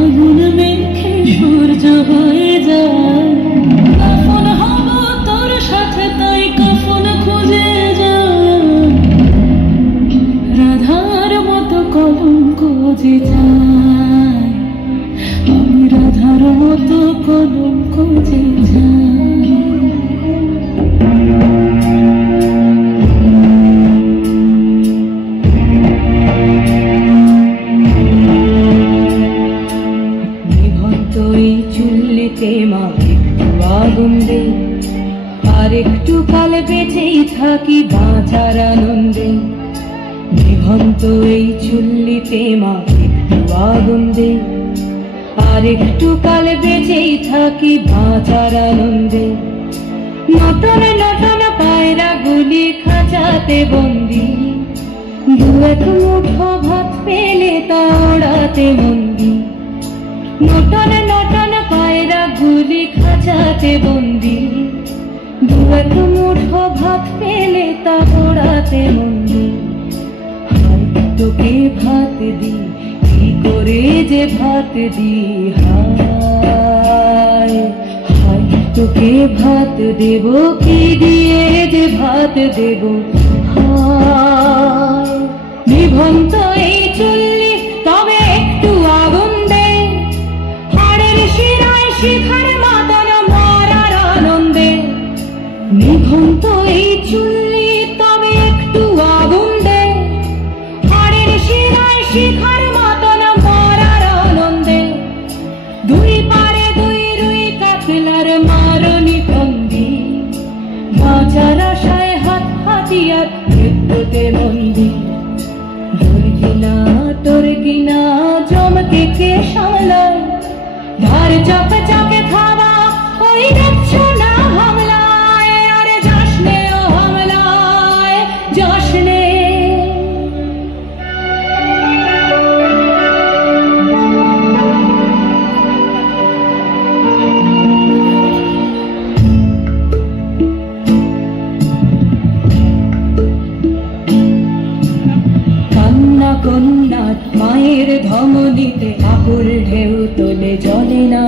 আগুন মেখে সূর্য হয়ে যায়, কাফন হব তোর সাথে তাই কাফন খুঁজে যায়, রাধার মতো কলঙ্ক যে যায়, আমি রাধার মতো কলঙ্ক যে যায়। আর একটু কাল বেঁচেই থাকি বাঁচার আনন্দে, নিভন্ত এই চুল্লিতে মা একটু আগুন দে, আর একটু কাল বেঁচেই থাকি বাঁচার আনন্দে। নটন নটন পায়রা গুলি খাঁচাতে বন্দি, দু এক মুঠো ভাত পেলে তা ওড়াতে মন্দি, নটন নটন পায়রা গুলি খাঁচাতে বন্দি, দু এক মুঠো ভাত পেলে তা ওড়াতে মন্দি। হায় তোকে ভাত দি কি করে যে ভাত দি, হায় হায় তোকে ভাত দেব কি দিয়ে যে ভাত দেব, হায় নিভন্ত এই চুল্লি তবে একটু আগুন দে, হাড়ের শিরায় শিখার মাদন মরার আনন্দে, নিভন্ত এই চুল্লি তবে একটু আগুন দে, হাড়ের শিরায় শিখার মাদন মরার আনন্দে। দুই পারে দুই রুই কাতলার মারনি ফন্দি, বাঁচার আশায় হাত হাতিয়ার মৃত্যুতে বন্দি। তোর কিনা জমকে কে সামলায়, ধার চাপে চাপে খাওয়া ওই দেখছো না হামলায়, আরে যাসনে ও হামলায় যাসনে। কান্না কন্যা মায়ের ধমনীতে আকুল ঢেউ তোলে জলে না,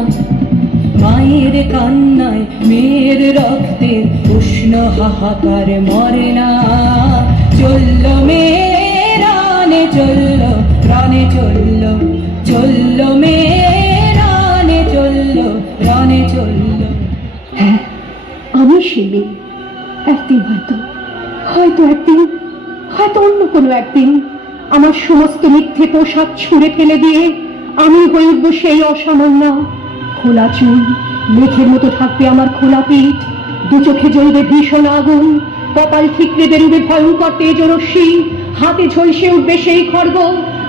মায়ের কান্নায় মেয়ের রক্তের উষ্ণ হাহাকার মরে না। চলল মেয়ে রানে চলল, রানে চলল, চলল মেয়ে রানে চলল, রানে চলল। হ্যাঁ আমি সে মেয়ে, একদিন হয়তো হয়তো একদিন হয়তো অন্য কোনো একদিন আমার সমস্ত মিথ্যে পোশাক ছুঁড়ে ফেলে দিয়ে আমি হয়ে উঠবো সেই অসামান্য। খোলা চুল, মেঘের মতো থাকবে আমার খোলা পিঠ, দু চোখে জ্বলবে ভীষণ আগুন, কপাল ঠিকরে বেরোবে ভয়ঙ্কর তেজরশ্মি, হাতে ঝলসে উঠবে সেই খড়গ,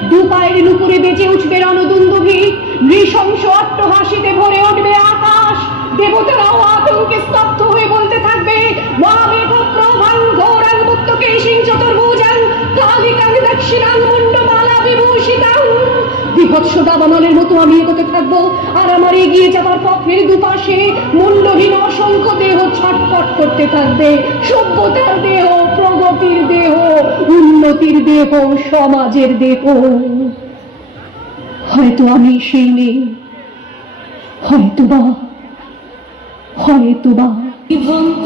দু পায়ের নুপুরে বেজে উঠবে রণদুন্দুভি, নৃশংস অট্টহাসিতে ভরে উঠবে আকাশ, দেবতারাও আতঙ্কে স্তব্ধ হয়ে বলতে থাকবে ওয়ামে ভক্রভাং ঘোরাং মুক্তকেশিং চতুর্ভুজাং কালিকাং দক্ষিণাং মুন্ডমালা বিভূষিতাং। বিভৎস দাবানলের মতো আমি এগোতে থাকবো, আর আমার এগিয়ে যাবার পথের দুপাশে মুন্ডহীন অসংখ্য দেহ ছটফট করতে থাকবে। সভ্যতার দেহ, প্রগতির দেহ, উন্নতির দেহ, সমাজের দেহ। হয়তো আমি সেই মেয়ে, হয়তো বা নিভন্ত